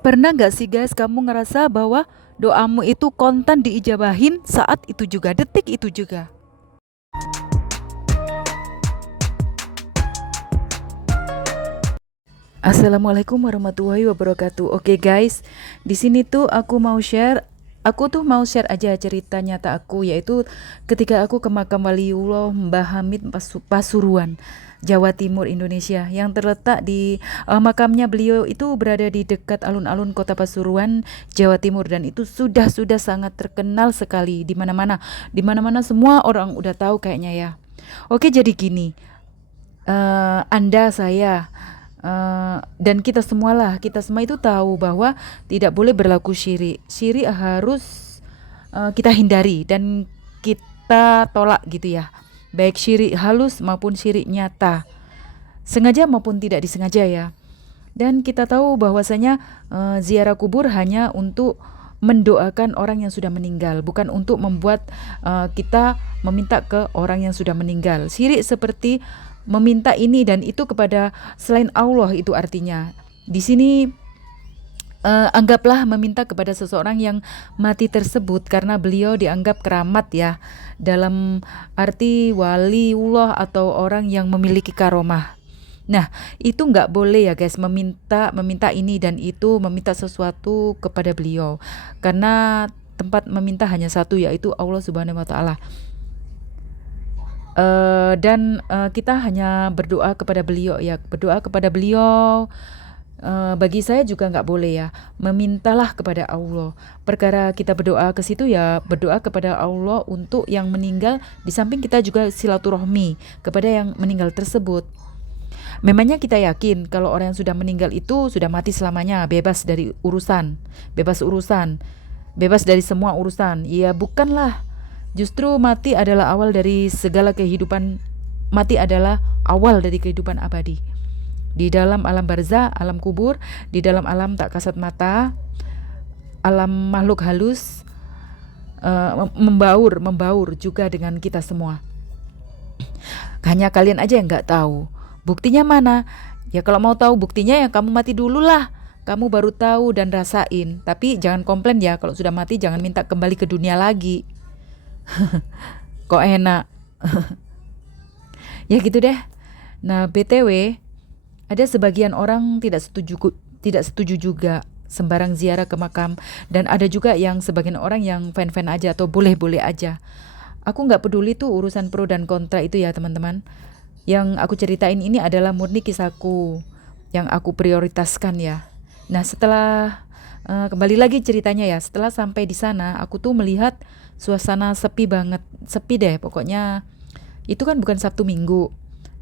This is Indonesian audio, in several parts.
Pernah nggak sih guys kamu ngerasa bahwa doamu itu kontan diijabahin saat itu juga, detik itu juga? Assalamualaikum warahmatullahi wabarakatuh. Oke guys, di sini tuh aku tuh mau share aja cerita nyata aku, yaitu ketika aku ke makam Waliullah Mbah Hamid Pasuruan, Jawa Timur, Indonesia, yang terletak di makamnya beliau itu berada di dekat alun-alun Kota Pasuruan, Jawa Timur, dan itu sudah sangat terkenal sekali di mana-mana semua orang udah tahu kayaknya ya. Oke, jadi gini, Anda, saya, dan kita semua itu tahu bahwa tidak boleh berlaku syirik. Syirik harus kita hindari dan kita tolak gitu ya. Baik syirik halus maupun syirik nyata, sengaja maupun tidak disengaja ya. Dan kita tahu bahwasanya ziarah kubur hanya untuk mendoakan orang yang sudah meninggal, bukan untuk membuat kita meminta ke orang yang sudah meninggal. Syirik seperti meminta ini dan itu kepada selain Allah, itu artinya. Di sini anggaplah meminta kepada seseorang yang mati tersebut karena beliau dianggap keramat ya, dalam arti waliullah atau orang yang memiliki karomah. Nah, itu nggak boleh ya guys, meminta meminta ini dan itu, meminta sesuatu kepada beliau. Karena tempat meminta hanya satu, yaitu Allah Subhanahu wa taala. Dan kita hanya berdoa kepada beliau ya, berdoa kepada beliau. Bagi saya juga nggak boleh ya, memintalah kepada Allah. Perkara kita berdoa ke situ ya, berdoa kepada Allah untuk yang meninggal, di samping kita juga silaturahmi kepada yang meninggal tersebut. Memangnya kita yakin kalau orang yang sudah meninggal itu sudah mati selamanya, bebas dari urusan, bebas urusan, bebas dari semua urusan? Ya bukanlah. Justru mati adalah awal dari segala kehidupan. Mati adalah awal dari kehidupan abadi. Di dalam alam barzah, alam kubur, di dalam alam tak kasat mata, alam makhluk halus, membaur juga dengan kita semua. Hanya kalian aja yang nggak tahu. Buktinya mana? Ya kalau mau tahu buktinya ya kamu mati dulu lah. Kamu baru tahu dan rasain. Tapi jangan komplain ya, kalau sudah mati jangan minta kembali ke dunia lagi. Kok enak? Ya gitu deh. Nah, BTW, ada sebagian orang tidak setuju juga sembarang ziarah ke makam, dan ada juga yang sebagian orang yang fan-fan aja atau boleh-boleh aja. Aku nggak peduli tuh urusan pro dan kontra itu ya teman-teman. Yang aku ceritain ini adalah murni kisahku yang aku prioritaskan ya. Nah, setelah kembali lagi ceritanya ya, setelah sampai di sana aku tuh melihat suasana sepi banget, sepi deh pokoknya. Itu kan bukan Sabtu Minggu,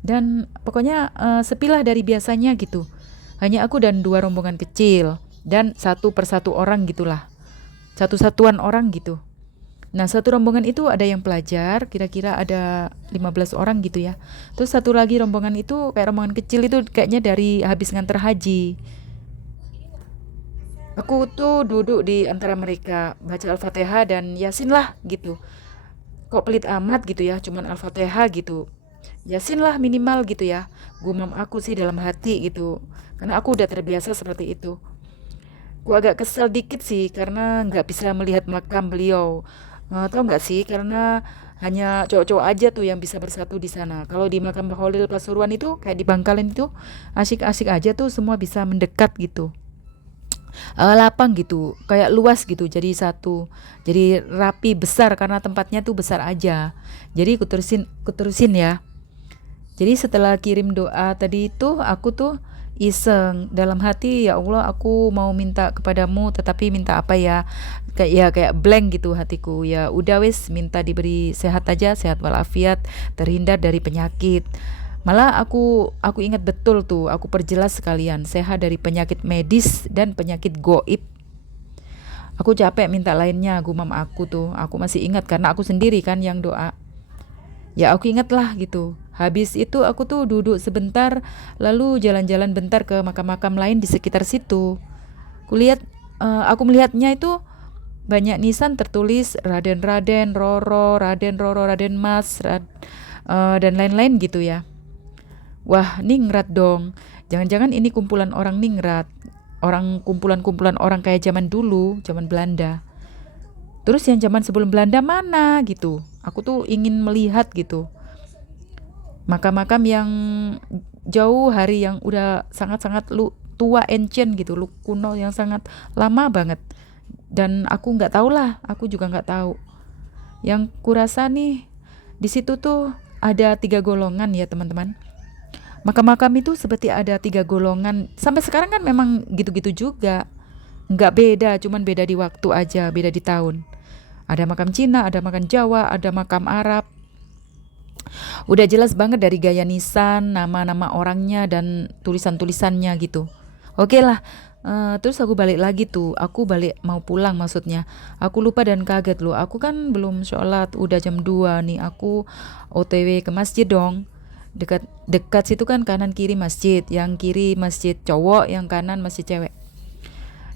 dan pokoknya sepilah dari biasanya gitu. Hanya aku dan dua rombongan kecil dan satu persatu orang gitulah, satu satuan orang gitu. Nah, satu rombongan itu ada yang pelajar, kira-kira ada 15 orang gitu ya. Terus satu lagi rombongan itu kayak rombongan kecil, itu kayaknya dari habis nganter haji. Aku tuh duduk di antara mereka, baca Al-Fatihah dan Yasin lah gitu. Kok pelit amat gitu ya, cuman Al-Fatihah gitu. Yasin lah minimal gitu ya. Gumam aku sih dalam hati gitu. Karena aku udah terbiasa seperti itu. Gua agak kesel dikit sih karena nggak bisa melihat makam beliau. Tahu nggak sih, karena hanya cowok-cowok aja tuh yang bisa bersatu di sana. Kalau di makam Khalil Pasuruan itu kayak di Bangkalan itu asik-asik aja tuh, semua bisa mendekat gitu. Lapang gitu, kayak luas gitu, jadi satu, jadi rapi besar karena tempatnya tuh besar aja. Jadi kuterusin ya. Jadi setelah kirim doa tadi itu, aku tuh iseng dalam hati, ya Allah aku mau minta kepadamu, tetapi minta apa ya, kayak blank gitu hatiku. Ya udah wis, minta diberi sehat aja, sehat walafiat, terhindar dari penyakit. Malah aku ingat betul tuh, aku perjelas sekalian, sehat dari penyakit medis dan penyakit goib. Aku capek minta lainnya, gumam aku tuh. Aku masih ingat karena aku sendiri kan yang doa. Ya aku ingat lah gitu. Habis itu aku tuh duduk sebentar, lalu jalan-jalan bentar ke makam-makam lain di sekitar situ. Kulihat, aku melihatnya itu banyak nisan tertulis Raden Roro, Raden Mas, dan lain-lain gitu ya. Wah, ningrat dong. Jangan-jangan ini kumpulan orang ningrat. orang kumpulan-kumpulan orang kayak zaman dulu, zaman Belanda. Terus yang zaman sebelum Belanda mana gitu? Aku tuh ingin melihat gitu. Makam-makam yang jauh hari yang udah sangat-sangat tua ancient gitu, lu kuno yang sangat lama banget. Dan aku nggak tahu lah, aku juga nggak tahu. Yang kurasa nih di situ tuh ada tiga golongan ya teman-teman. Makam-makam itu seperti ada tiga golongan. Sampai sekarang kan memang gitu-gitu juga. Nggak beda, cuman beda di waktu aja, beda di tahun. Ada makam Cina, ada makam Jawa, ada makam Arab. Udah jelas banget dari gaya nisan, nama-nama orangnya dan tulisan-tulisannya gitu. Oke lah. Terus aku balik lagi tuh. Aku balik mau pulang maksudnya. Aku lupa dan kaget loh. Aku kan belum sholat, udah jam 2 nih. Aku OTW ke masjid dong. Dekat dekat situ kan kanan kiri masjid. Yang kiri masjid cowok, yang kanan masjid cewek.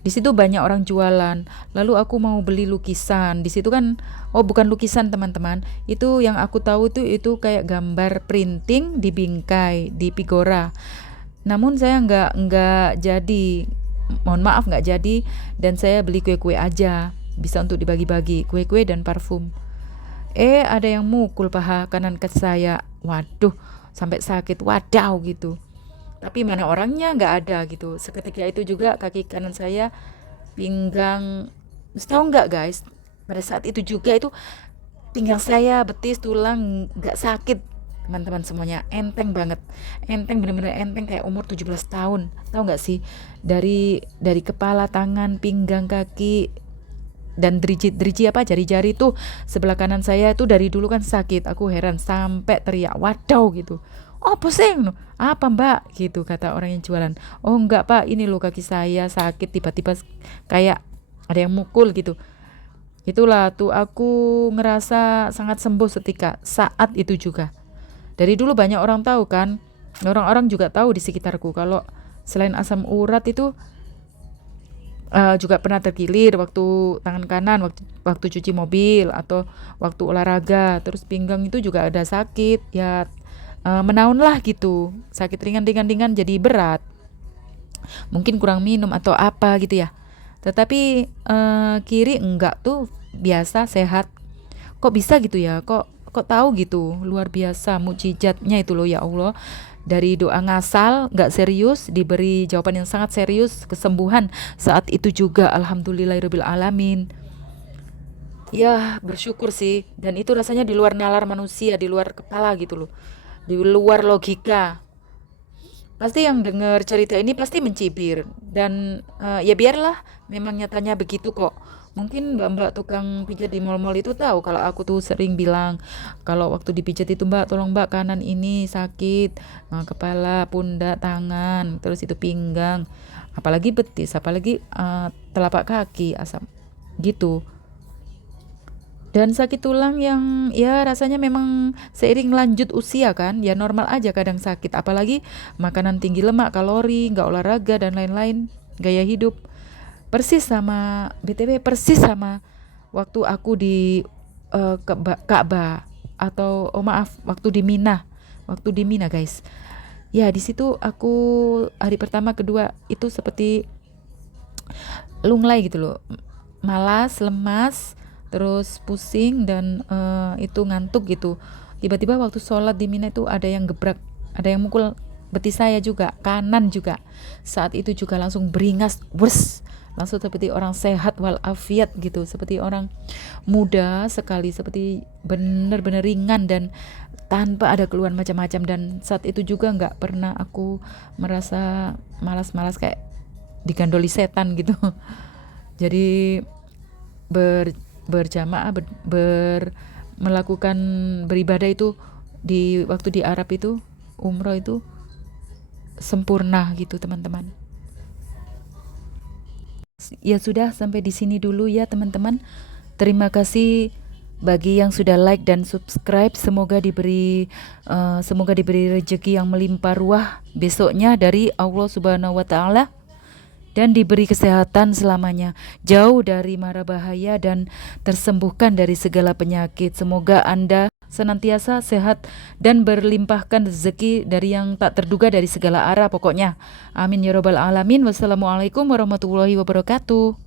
Di situ banyak orang jualan. Lalu aku mau beli lukisan. Di situ kan, oh bukan lukisan teman-teman. Itu yang aku tahu tuh itu kayak gambar printing di bingkai, di Pigora. Namun saya nggak jadi, mohon maaf nggak jadi, dan saya beli kue-kue aja. Bisa untuk dibagi-bagi, kue-kue dan parfum. Ada yang mukul paha kanan ke saya. Waduh, sampai sakit wadaw gitu. Tapi mana orangnya nggak ada gitu. Seketika itu juga kaki kanan saya pinggang. Tahu nggak guys? Pada saat itu juga itu pinggang saya, betis, tulang nggak sakit. Teman-teman semuanya enteng banget. Enteng bener-bener enteng kayak umur 17 tahun. Tahu nggak sih? Dari kepala, tangan, pinggang, kaki dan driji apa jari-jari tuh sebelah kanan saya tuh dari dulu kan sakit. Aku heran sampai teriak wadaw gitu. Oh pusing, apa mbak gitu kata orang yang jualan. Oh enggak pak, ini loh kaki saya sakit tiba-tiba kayak ada yang mukul gitu. Itulah tuh aku ngerasa sangat sembuh setika saat itu juga. Dari dulu banyak orang tahu kan, orang-orang juga tahu di sekitarku kalau selain asam urat itu juga pernah terkilir waktu tangan kanan, waktu cuci mobil atau waktu olahraga. Terus pinggang itu juga ada sakit ya, menaun lah gitu, sakit ringan jadi berat, mungkin kurang minum atau apa gitu ya. Tetapi kiri enggak tuh, biasa sehat. Kok bisa gitu ya, kok kok tahu gitu, luar biasa mukjizatnya itu loh ya Allah. Dari doa ngasal nggak serius diberi jawaban yang sangat serius, kesembuhan saat itu juga, alhamdulillahirabbil alamin. Ya bersyukur sih, dan itu rasanya di luar nalar manusia, di luar kepala gitu loh, di luar logika. Pasti yang dengar cerita ini pasti mencibir, dan ya biarlah, memang nyatanya begitu kok. Mungkin mbak-mbak tukang pijat di mall-mall itu tahu kalau aku tuh sering bilang kalau waktu dipijat itu, mbak tolong mbak kanan ini sakit, kepala, pundak, tangan, terus itu pinggang, apalagi betis, apalagi telapak kaki asam gitu. Dan sakit tulang yang ya rasanya memang seiring lanjut usia kan, ya normal aja kadang sakit. Apalagi makanan tinggi lemak, kalori, nggak olahraga dan lain-lain, gaya hidup. Persis sama BTW, persis sama waktu aku di Ka'bah, atau oh maaf, waktu di Mina. Waktu di Mina guys. Ya di situ aku hari pertama kedua itu seperti lunglai gitu loh, malas, lemas, terus pusing dan itu ngantuk gitu. Tiba-tiba waktu sholat di Mina itu ada yang gebrak, ada yang mukul betis saya juga, kanan juga. Saat itu juga langsung beringas, wers, langsung seperti orang sehat walafiat gitu, seperti orang muda sekali, seperti benar-benar ringan dan tanpa ada keluhan macam-macam. Dan saat itu juga nggak pernah aku merasa malas-malas kayak digandoli setan gitu. Jadi ber berjamaah melakukan beribadah itu di waktu di Arab itu, umroh itu sempurna gitu teman-teman. Ya sudah, sampai di sini dulu ya teman-teman. Terima kasih bagi yang sudah like dan subscribe. Semoga diberi rezeki yang melimpah ruah besoknya dari Allah Subhanahu wa taala, dan diberi kesehatan selamanya, jauh dari mara bahaya dan tersembuhkan dari segala penyakit. Semoga Anda senantiasa sehat dan berlimpahkan rezeki dari yang tak terduga dari segala arah pokoknya. Amin ya robbal alamin. Wassalamualaikum warahmatullahi wabarakatuh.